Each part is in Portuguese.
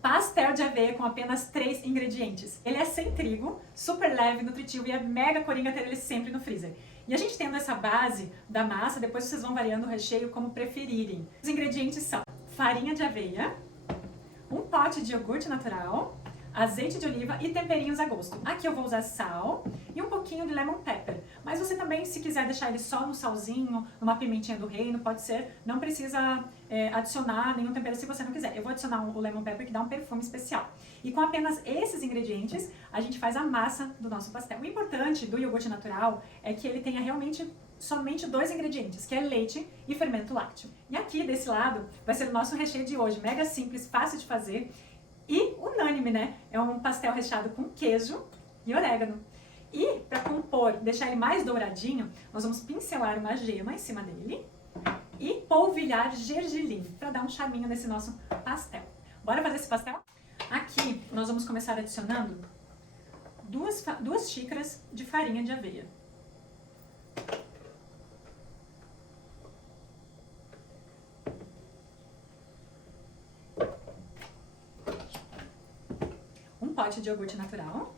pastel de aveia com apenas 3 ingredientes. Ele é sem trigo, super leve, nutritivo e é mega coringa ter ele sempre no freezer. E a gente tendo essa base da massa, depois vocês vão variando o recheio como preferirem. Os ingredientes são farinha de aveia, um pote de iogurte natural, azeite de oliva e temperinhos a gosto. Aqui eu vou usar sal e um pouquinho de lemon pepper. Mas você também, se quiser deixar ele só no salzinho, numa pimentinha do reino, pode ser. Não precisa adicionar nenhum tempero se você não quiser. Eu vou adicionar o lemon pepper que dá um perfume especial. E com apenas esses ingredientes, a gente faz a massa do nosso pastel. O importante do iogurte natural é que ele tenha realmente somente 2 ingredientes, que é leite e fermento lácteo. E aqui, desse lado, vai ser o nosso recheio de hoje. Mega simples, fácil de fazer. E unânime, né? É um pastel recheado com queijo e orégano. E para compor, deixar ele mais douradinho, nós vamos pincelar uma gema em cima dele e polvilhar gergelim para dar um charminho nesse nosso pastel. Bora fazer esse pastel? Aqui nós vamos começar adicionando 2 xícaras de farinha de aveia. Um pote de iogurte natural.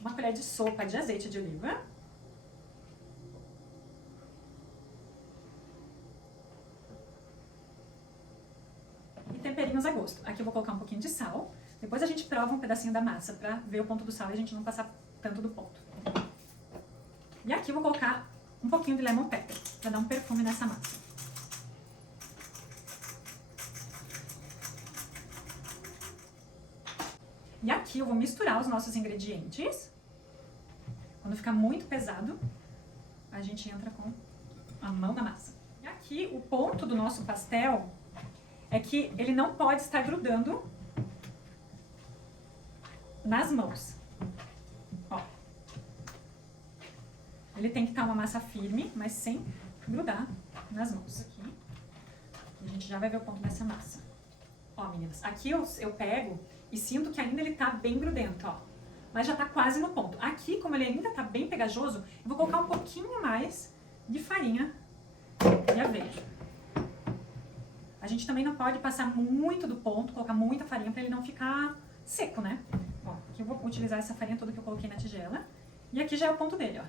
Uma colher de sopa de azeite de oliva. E temperinhos a gosto. Aqui eu vou colocar um pouquinho de sal. Depois a gente prova um pedacinho da massa pra ver o ponto do sal e a gente não passar tanto do ponto. E aqui eu vou colocar um pouquinho de lemon pepper pra dar um perfume nessa massa. E aqui eu vou misturar os nossos ingredientes. Quando ficar muito pesado, a gente entra com a mão na massa. E aqui o ponto do nosso pastel é que ele não pode estar grudando nas mãos. Ó. Ele tem que estar uma massa firme, mas sem grudar nas mãos. Aqui. A gente já vai ver o ponto dessa massa. Ó, meninas, aqui eu pego e sinto que ainda ele tá bem grudento, ó. Mas já tá quase no ponto. Aqui, como ele ainda tá bem pegajoso, eu vou colocar um pouquinho mais de farinha de aveia. A gente também não pode passar muito do ponto, colocar muita farinha pra ele não ficar seco, né? Ó, aqui eu vou utilizar essa farinha toda que eu coloquei na tigela. E aqui já é o ponto dele, ó.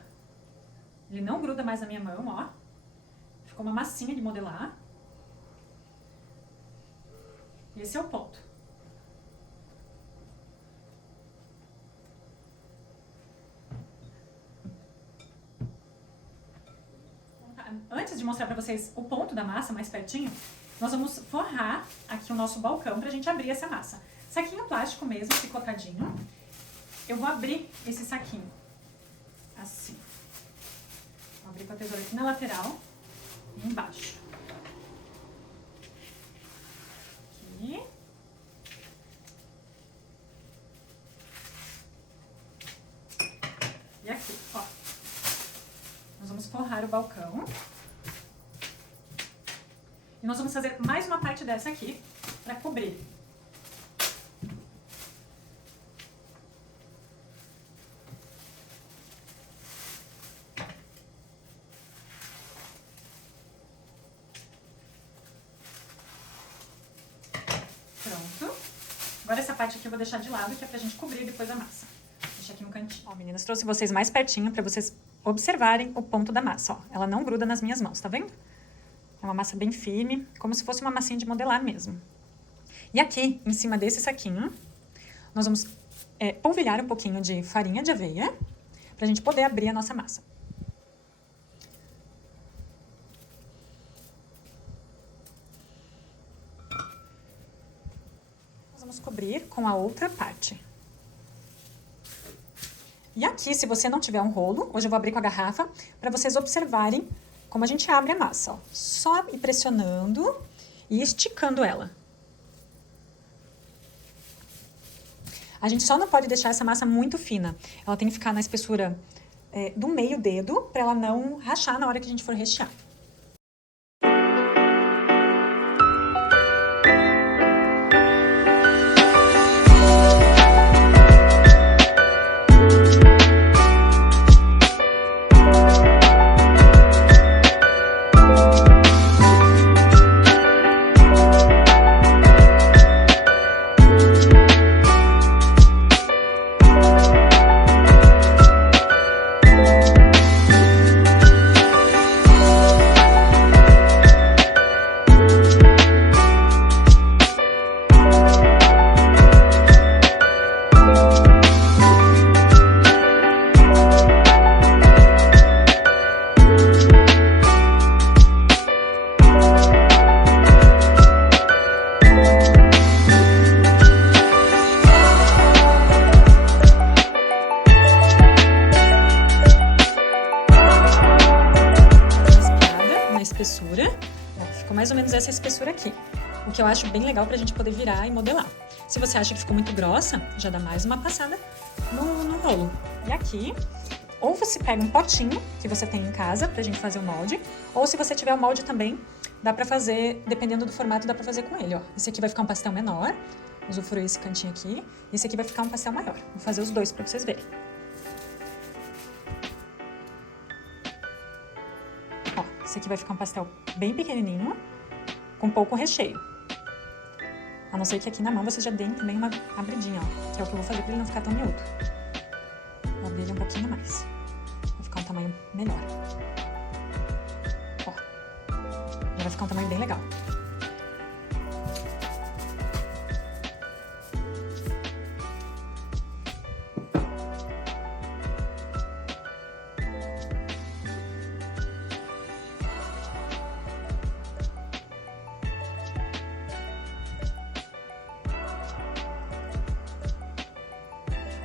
Ele não gruda mais na minha mão, ó. Ficou uma massinha de modelar. Esse é o ponto. Antes de mostrar pra vocês o ponto da massa mais pertinho, nós vamos forrar aqui o nosso balcão pra gente abrir essa massa. Saquinho plástico mesmo, picotadinho. Eu vou abrir esse saquinho, assim. Vou abrir com a tesoura aqui na lateral e embaixo. Aqui. E aqui, ó. Nós vamos forrar o balcão. E nós vamos fazer mais uma parte dessa aqui para cobrir. Pronto. Agora essa parte aqui eu vou deixar de lado, que é pra gente cobrir depois a massa. Deixa aqui no cantinho. Ó, meninas, trouxe vocês mais pertinho para vocês observarem o ponto da massa, ó. Ela não gruda nas minhas mãos, tá vendo? É uma massa bem firme, como se fosse uma massinha de modelar mesmo. E aqui, em cima desse saquinho, nós vamos polvilhar um pouquinho de farinha de aveia, pra gente poder abrir a nossa massa. Nós vamos cobrir com a outra parte. E aqui, se você não tiver um rolo, hoje eu vou abrir com a garrafa, para vocês observarem como a gente abre a massa, ó. Só ir pressionando e esticando ela. A gente só não pode deixar essa massa muito fina. Ela tem que ficar na espessura do meio dedo, para ela não rachar na hora que a gente for rechear. espessura. Ó, ficou mais ou menos essa espessura aqui. O que eu acho bem legal pra gente poder virar e modelar. Se você acha que ficou muito grossa, já dá mais uma passada no rolo. E aqui, ou você pega um potinho que você tem em casa pra gente fazer o molde, ou se você tiver o molde também, dá pra fazer, dependendo do formato, dá pra fazer com ele, ó. Esse aqui vai ficar um pastel menor, usufruir esse cantinho aqui, e esse aqui vai ficar um pastel maior. Vou fazer os dois pra vocês verem. Ó, esse aqui vai ficar um pastel bem pequenininho, com pouco recheio. A não ser que aqui na mão você já dê também uma abridinha, ó, que é o que eu vou fazer pra ele não ficar tão miúdo. Vou abrir ele um pouquinho mais. Vai ficar um tamanho melhor. Ó, já vai ficar um tamanho bem legal.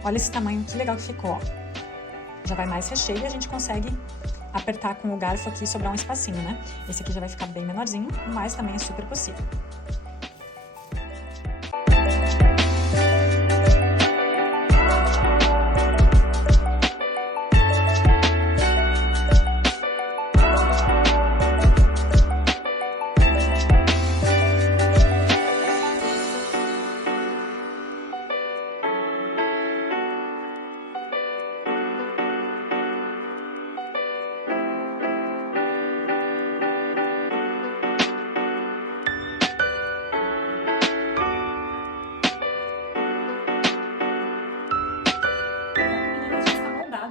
Olha esse tamanho, que legal que ficou, ó. Já vai mais recheio e a gente consegue apertar com o garfo aqui e sobrar um espacinho, né? Esse aqui já vai ficar bem menorzinho, mas também é super possível.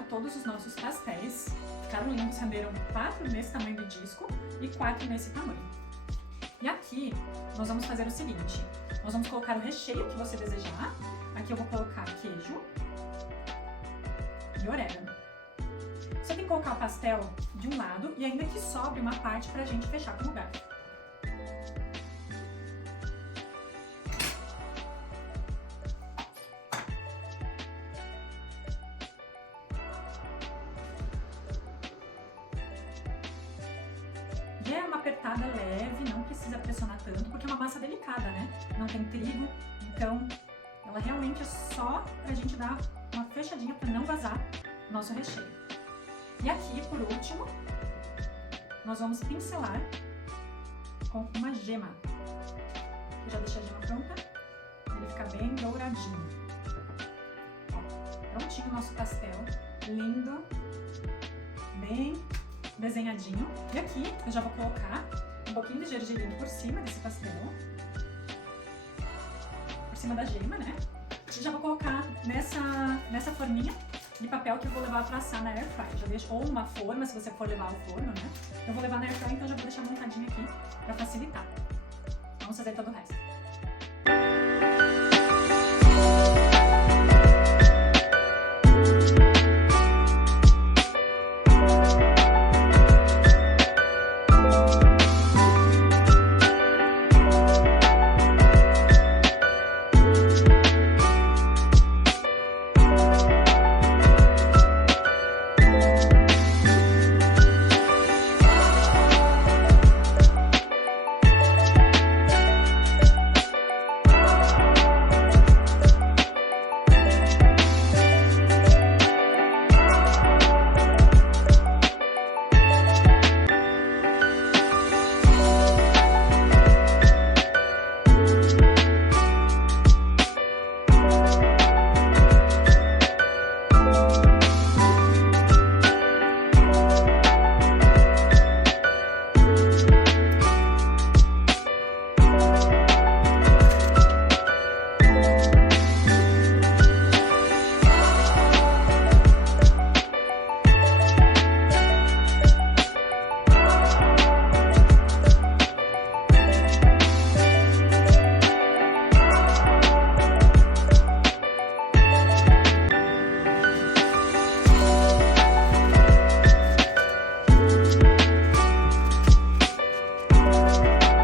Todos os nossos pastéis ficaram lindos, renderam 4 nesse tamanho de disco e 4 nesse tamanho. E aqui nós vamos fazer o seguinte, nós vamos colocar o recheio que você desejar. Aqui eu vou colocar queijo e orégano. Você tem que colocar o pastel de um lado e ainda que sobre uma parte pra gente fechar com o garfo. É uma apertada leve, não precisa pressionar tanto, porque é uma massa delicada, né? Não tem trigo, então ela realmente é só pra gente dar uma fechadinha pra não vazar o nosso recheio. E aqui, por último, nós vamos pincelar com uma gema. Eu já deixei a gema pronta, ele fica bem douradinho. Ó, prontinho o nosso pastel, lindo, bem desenhadinho. E aqui eu já vou colocar um pouquinho de gergelim por cima desse pastel, por cima da gema, né? E já vou colocar nessa forminha de papel que eu vou levar pra assar na air fry. Já deixo, ou numa forma, se você for levar ao forno, né? Eu vou levar na air fry, então já vou deixar montadinho aqui pra facilitar. Vamos fazer todo o resto.